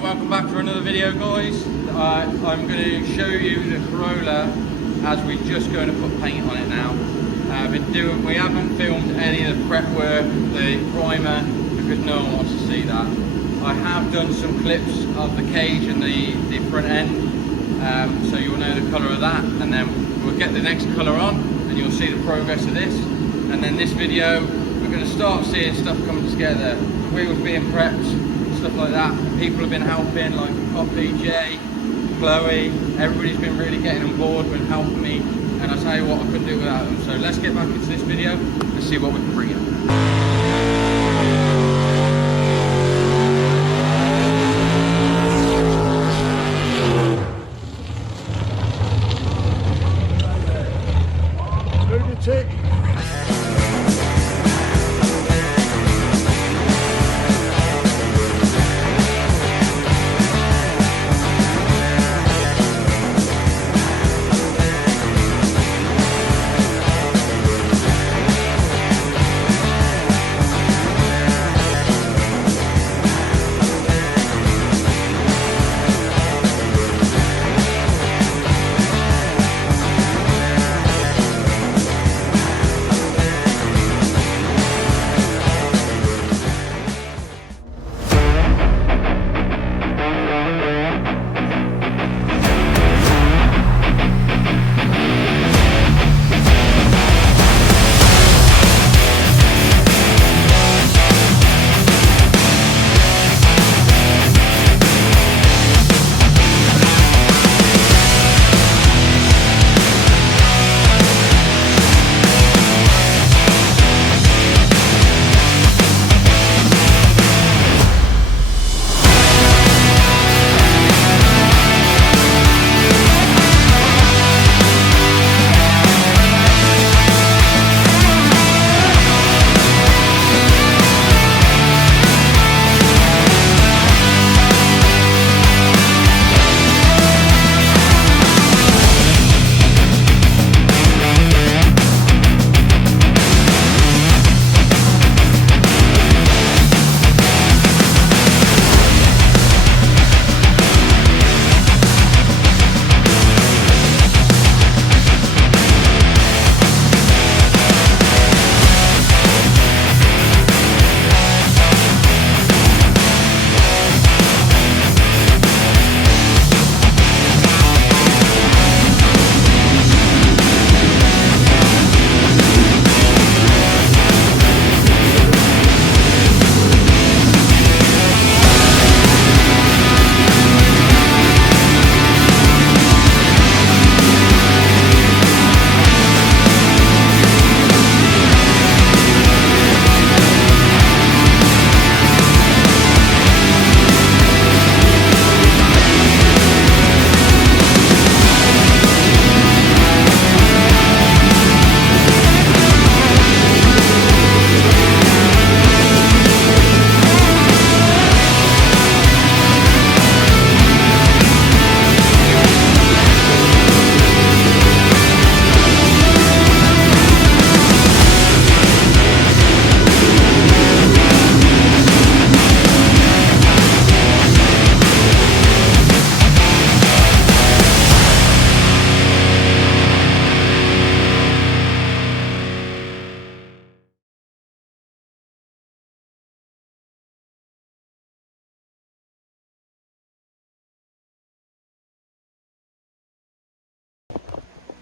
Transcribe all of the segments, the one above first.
Right, welcome back for another video, guys. I'm going to show you the Corolla as we're just going to put paint on it now. We haven't filmed any of the prep work, the primer, because no one wants to see that. I have done some clips of the cage and the front end, so you'll know the colour of that, and then we'll get the next colour on and you'll see the progress of this. And then this video, we're going to start seeing stuff coming together, the wheels being prepped, stuff like that. People have been helping, like Poppy, Jay, Chloe, everybody's been really getting on board and helping me, and I tell you what, I couldn't do it without them. So let's get back into this video and see what we can bring in.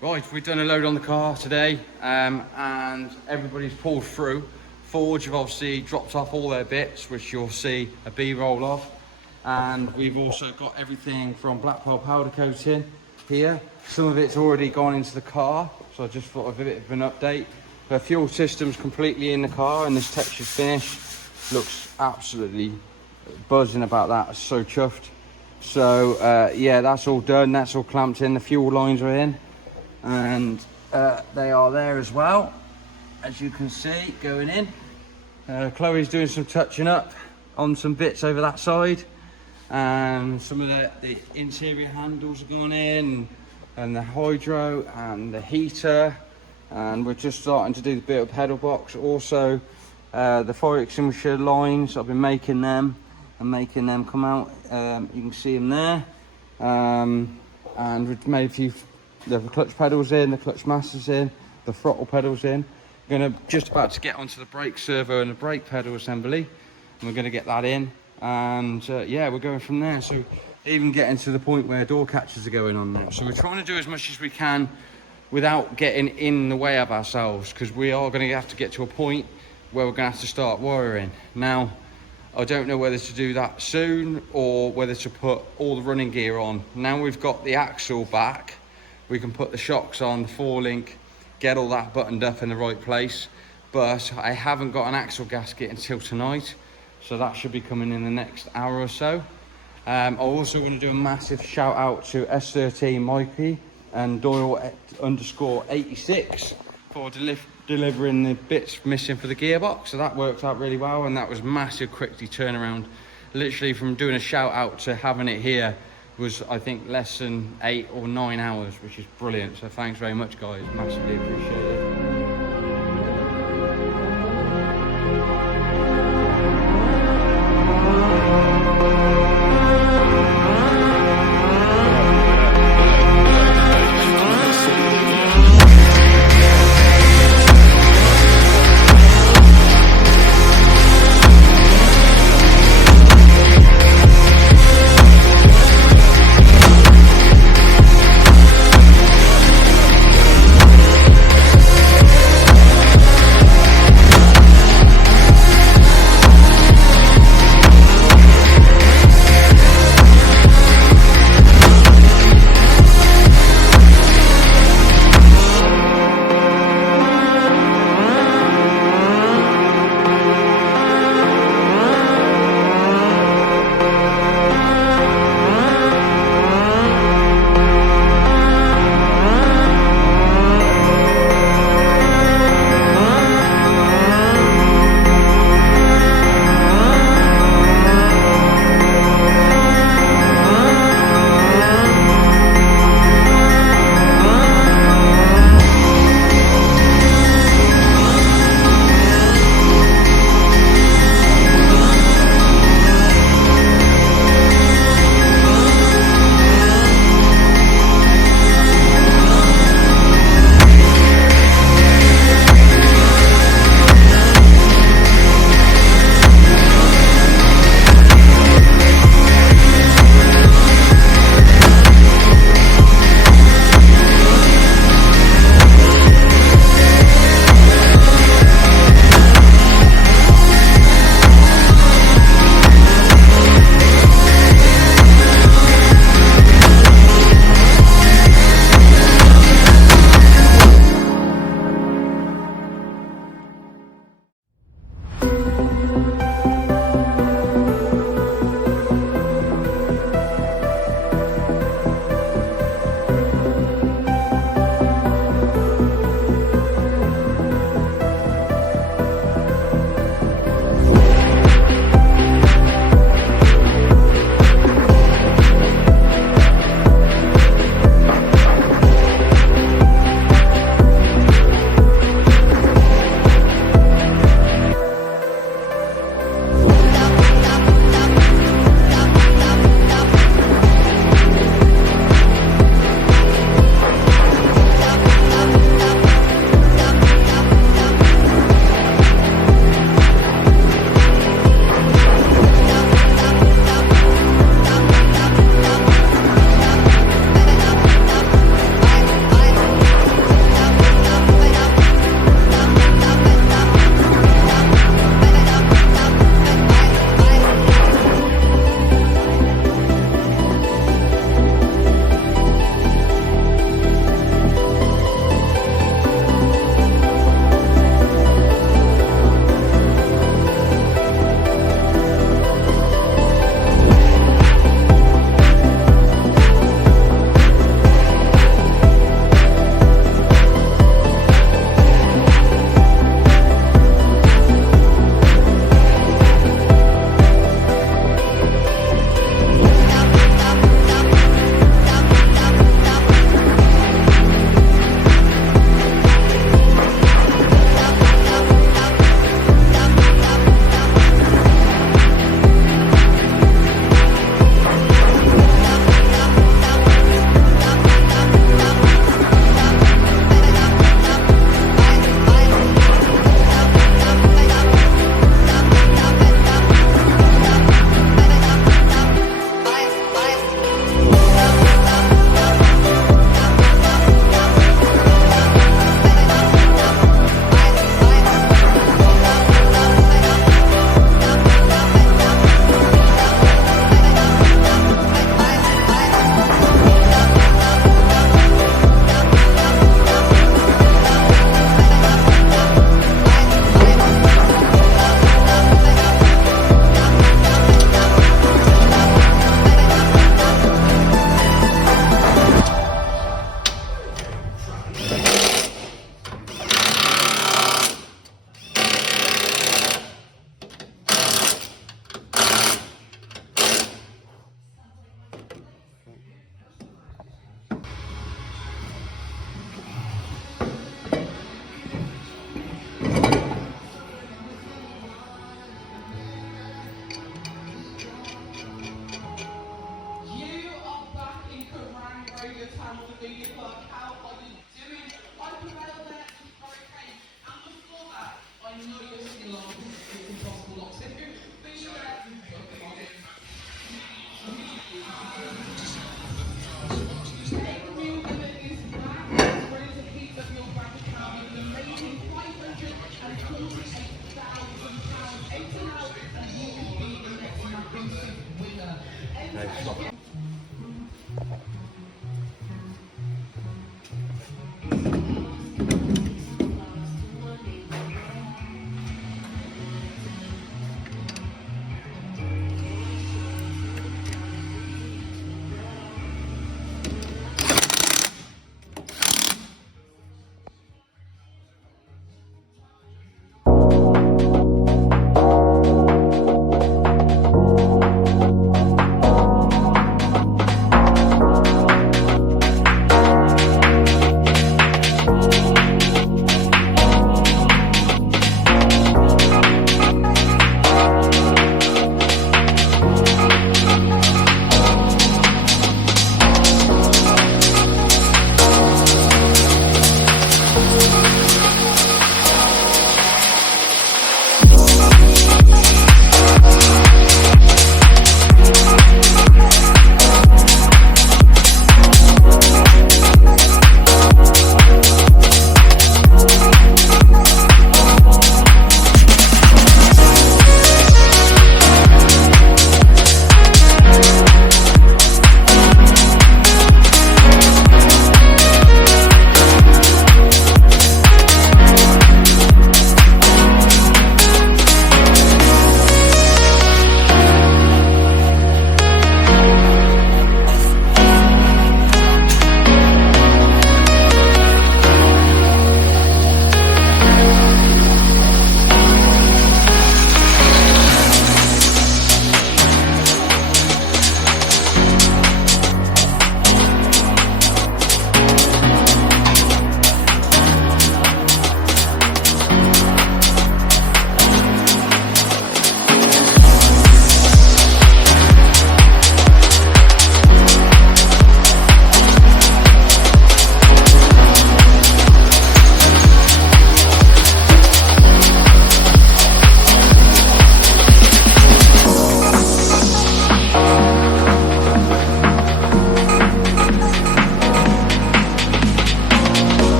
Right, we've done a load on the car today, and everybody's pulled through. Forge have obviously dropped off all their bits, which you'll see a B-roll of. And we've also got everything from Black Pearl powder coating here. Some of it's already gone into the car, so I just thought of a bit of an update. The fuel system's completely in the car, and this textured finish looks absolutely buzzing about that. So chuffed. So yeah, that's all done, that's all clamped in, the fuel lines are in. And they are there as well, as you can see, going in. Chloe's doing some touching up on some bits over that side, and some of the interior handles have gone in, and the hydro and the heater, and we're just starting to do the bit of pedal box. Also the fire extinguisher lines, I've been making them, and making them come out. You can see them there. And we've made a few, the clutch pedals in, the clutch masters in, the throttle pedals in. Gonna just about to get onto the brake servo and the brake pedal assembly, and we're gonna get that in, and yeah, we're going from there. So even getting to the point where door catchers are going on now. So we're trying to do as much as we can without getting in the way of ourselves, because we are going to have to get to a point where we're going to have to start wiring. Now, I don't know whether to do that soon or whether to put all the running gear on. Now we've got the axle back, we can put the shocks on, the 4-link, get all that buttoned up in the right place. But I haven't got an axle gasket until tonight, so that should be coming in the next hour or so. I also want to do a massive shout out to S13 Mikey and Doyle _86 for delivering the bits missing for the gearbox. So that worked out really well, and that was massive quickly turnaround. Literally from doing a shout out to having it here was, I think, less than 8 or 9 hours, which is brilliant. So thanks very much, guys, massively appreciate it. Okay, stop.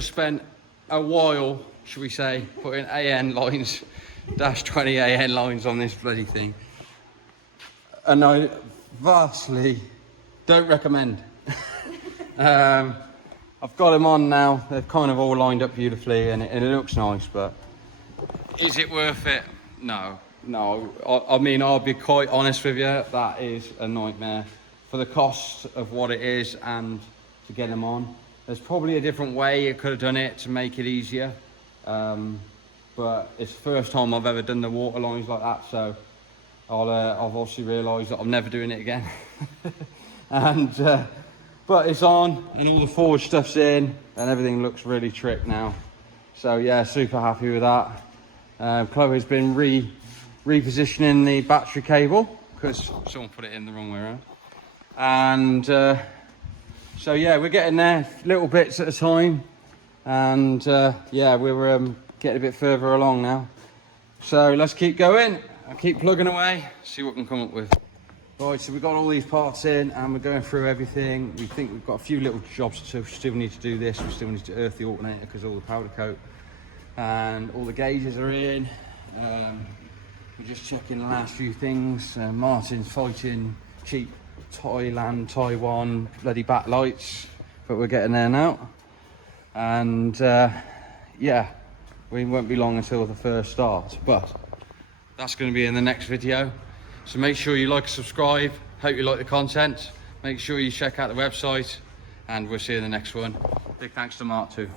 Spent a while, should we say, putting AN lines, dash 20 AN lines on this bloody thing. And I vastly don't recommend. I've got them on now. They're kind of all lined up beautifully and it looks nice, but is it worth it? No. I mean, I'll be quite honest with you, that is a nightmare. For the cost of what it is and to get them on. There's probably a different way you could have done it to make it easier. But it's the first time I've ever done the water lines like that, so I've obviously realised that I'm never doing it again. But it's on, and all the forward stuff's in, and everything looks really trick now. So yeah, super happy with that. Chloe's been repositioning the battery cable, because someone put it in the wrong way around. And so yeah, we're getting there, little bits at a time. And yeah, we're getting a bit further along now. So let's keep going. I'll keep plugging away, see what we can come up with. Right, so we've got all these parts in and we're going through everything. We think we've got a few little jobs to still need to do this. We still need to earth the alternator because all the powder coat and all the gauges are in. We're just checking the last few things. Martin's fighting cheap Thailand, Taiwan bloody backlights, but we're getting there now. And yeah, we won't be long until the first start, but that's going to be in the next video. So make sure you like and subscribe. Hope you like the content. Make sure you check out the website and we'll see you in the next one. Big thanks to Mark too.